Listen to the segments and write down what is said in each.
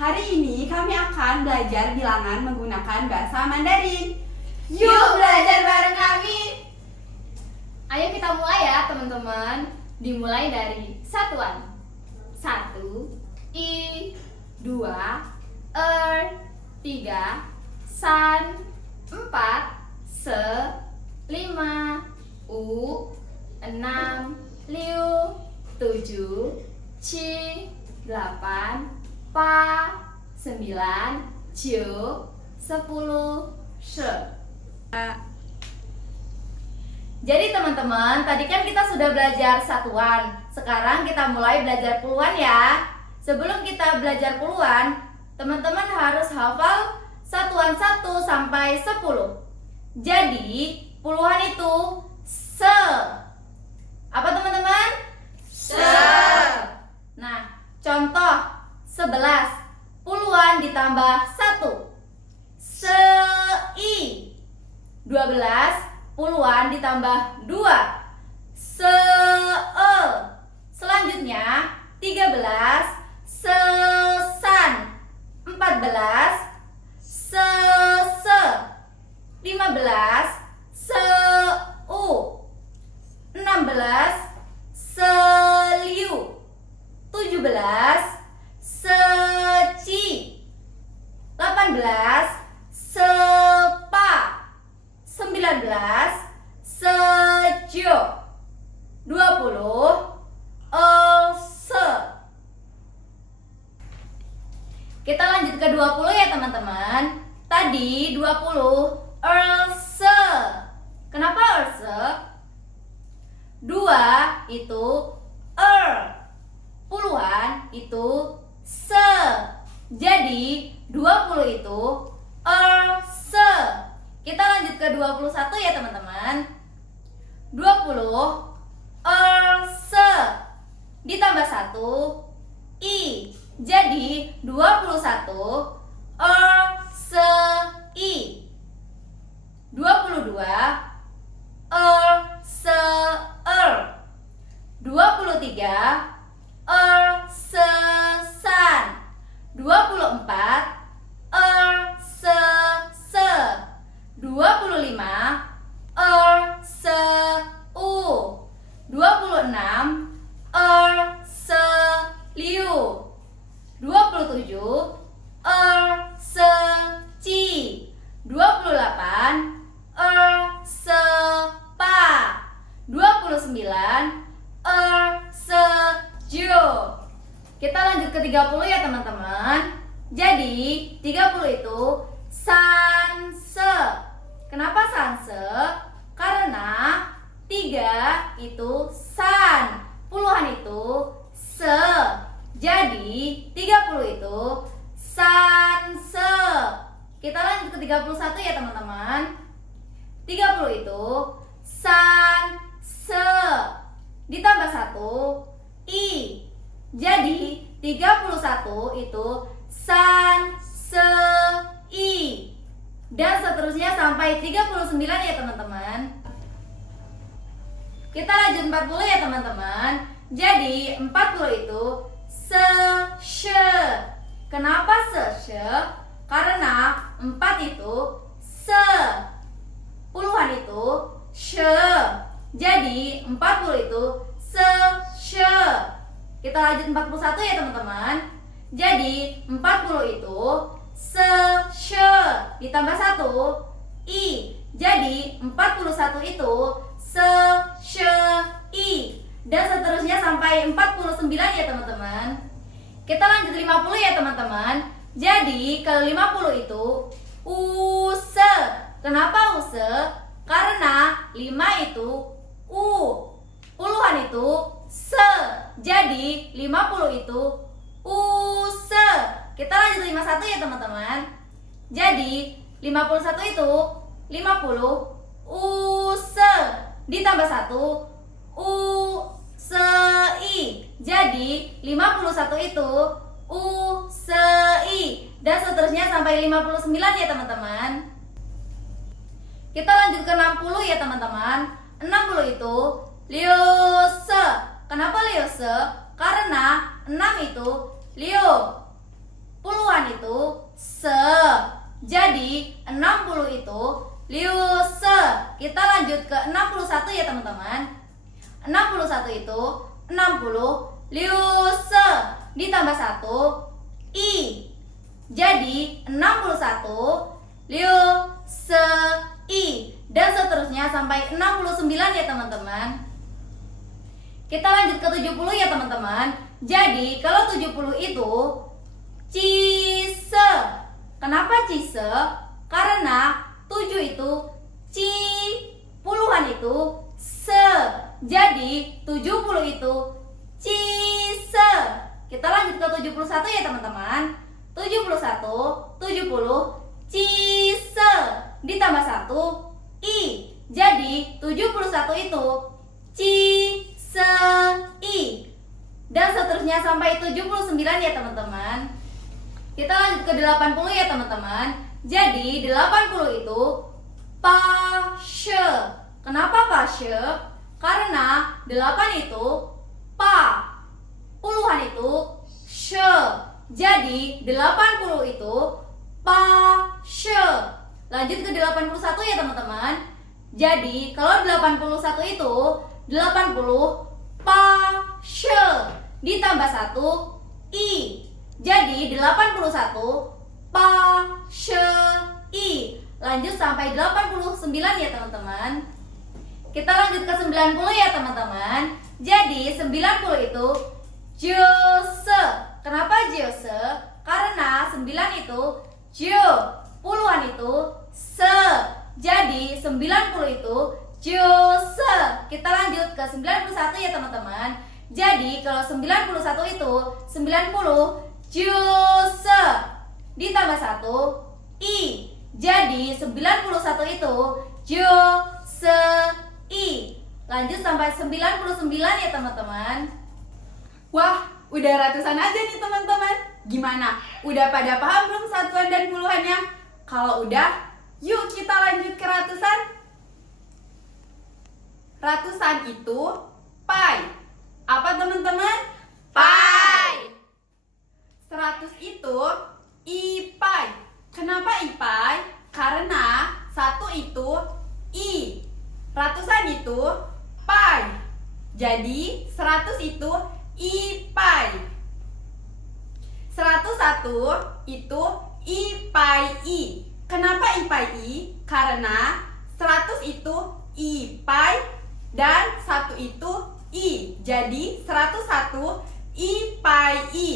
Hari ini kami akan belajar bilangan menggunakan bahasa Mandarin. Yuk belajar bareng kami. Ayo kita mulai ya teman-teman. Dimulai dari satuan. 1, I, 2, Er, 3, San, 4, Se, 5, U, 6, Liu, 7, Ci, 8, Pa, 9, Jiu, 10, She. Jadi teman-teman, tadi kan kita sudah belajar satuan. Sekarang kita mulai belajar puluhan ya. Sebelum kita belajar puluhan, teman-teman harus hafal satuan 1 sampai 10. Jadi, puluhan itu se. Apa teman-teman? Se. Nah, contoh 11. Puluhan ditambah 1. Se-i. 12. Puluhan ditambah 2. Se-e. Selanjutnya 13. Se-san. 14. Se-se. 15. Se-u. 16. Se-liu. 17. Se-ci. 18. Se-pa. 19. Sejo. 20. Se. Kita lanjut ke 20 ya teman-teman. Tadi 20 se. Kenapa se? 2 itu puluhan itu se. Jadi 20 itu se. Kita lanjut ke 21 ya teman-teman. 20 se ditambah 1 i. Jadi 21 se i. 22 se 23 se san. 24 se se. 25 se u. 26 se liu. 27 se ci. 28 se pa. 29 se jo. Kita lanjut ke 30 ya teman-teman. Jadi 30 itu sanse. Kenapa sanse? Karena 3 itu san, puluhan itu se. Jadi 30 itu sanse. Kita lanjut ke 31 ya teman-teman. 30 itu sanse ditambah 1 i. Jadi 31 itu sanse i. Dan seterusnya sampai 39 ya teman-teman. Kita lanjut 40 ya teman-teman. Jadi 40 itu se-she. Kenapa se-she? Karena 4 itu se, puluhan itu she. Jadi 40 itu se-she. Kita lanjut 41 ya teman-teman. Jadi 40 itu se-she ditambah 1 i. Jadi 41 itu se-she i. Dan seterusnya sampai 49 ya teman-teman. Kita lanjut 50 ya teman-teman. Jadi kalau 50 itu use. Kenapa use? Karena 5 itu u, puluhan itu se. Jadi 50 itu use. Kita lanjut 51 ya teman-teman. Jadi 51 itu 50 use ditambah 1 usei. Jadi 51 itu usei. Dan seterusnya sampai 59 ya teman-teman. Kita lanjut ke 60 ya teman-teman. 60 itu liose. Kenapa liose? Karena 6 itu liu, puluhan se. Jadi 60 itu liu se. Kita lanjut ke 61 ya teman-teman. 61 itu 60 liu se ditambah 1 i. Jadi 61 liu se i. Dan seterusnya sampai 69 ya teman-teman. Kita lanjut ke 70 ya teman-teman. Jadi kalau 70 itu ci se. Kenapa ci se? Karena 7 itu ci, puluhan itu se. Jadi 70 itu ci se. Kita lanjut ke 71 ya teman-teman. 71 70 ci se ditambah 1 i. Jadi 71 itu ci se i. Dan seterusnya sampai 79 ya teman-teman. Kita lanjut ke 80 ya teman-teman. Jadi 80 itu pa she. Kenapa pa she? Karena 8 itu pa, puluhan itu she. Jadi 80 itu pa she. Lanjut ke 81 ya teman-teman. Jadi kalau 81 itu 80 pa she ditambah 1 i. Jadi 81 pa she i. Lanjut sampai 89 ya teman-teman. Kita lanjut ke 90 ya teman-teman. Jadi 90 itu jiose. Kenapa jiose? Karena 9 itu jo, puluhan itu se. Jadi 90 itu jiose. Kita lanjut ke 91 ya teman-teman. Jadi kalau 91 itu 90 jiose ditambah 1 i. Jadi 91 itu jiose i. Lanjut sampai 99 ya teman-teman. Wah, udah ratusan aja nih teman-teman. Gimana? Udah pada paham belum satuan dan puluhannya? Kalau udah, yuk kita lanjut ke ratusan. Ratusan itu pi. Apa teman-teman? Pi. 100 itu i-pi. Kenapa i-pi? Karena 1 itu i. Ratusan itu pi. Jadi 100 itu i-pi. 101 itu i-pi i. Kenapa i-pi i? Karena 100 itu i-pi dan 1 itu i. Jadi 101 i-pi i.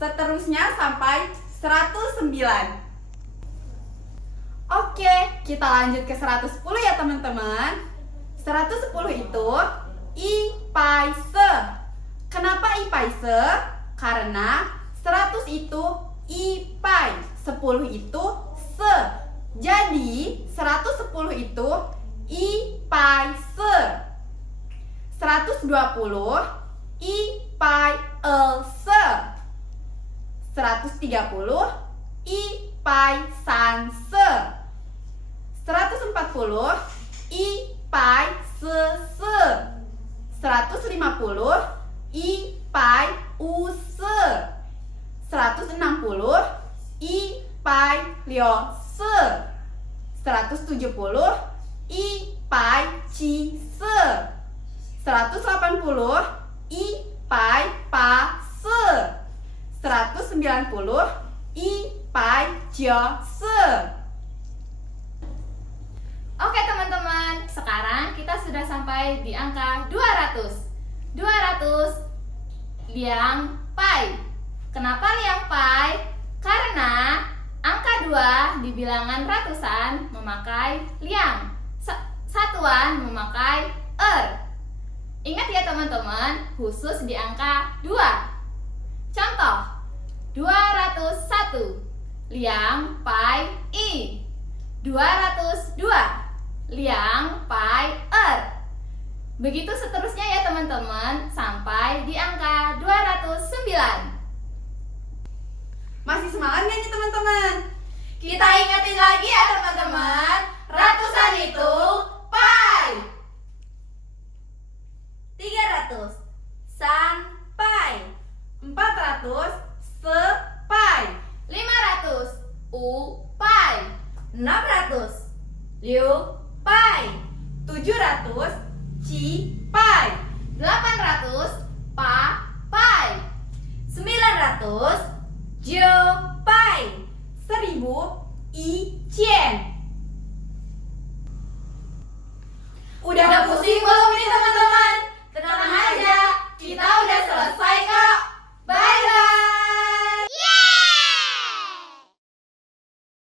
Seterusnya sampai 109. Oke, kita lanjut ke 110 ya teman-teman. 110 itu i-pi se. Kenapa i-pi se? Karena 100 itu i-pi, 10 itu se. Jadi 110 itu i-pi se. 120 i-pi se. 130 i-pi san se. 140 i-pi se se. 150 i-pi u se. 160 i-pi lio se. 170 i-pi ci se. 180 i-pi pa se. 190 i-pi jio se. Oke teman-teman, sekarang kita sudah sampai di angka 200. 200 liang pai. Kenapa liang pai? Karena angka 2 di bilangan ratusan memakai liang, satuan memakai Ingat ya teman-teman, khusus di angka 2. Contoh 201 liang pai i. 202 liang pai Begitu seterusnya ya teman-teman, sampai di angka 209. Masih semangat gak nih teman-teman? Kita ingetin lagi ya teman-teman, ratusan itu pai. 300 san pai. 400 se pai. 500 600 Liu Pai 700 Ci Pai 800 Pa Pai 900 Jo Pai 1000 I Qian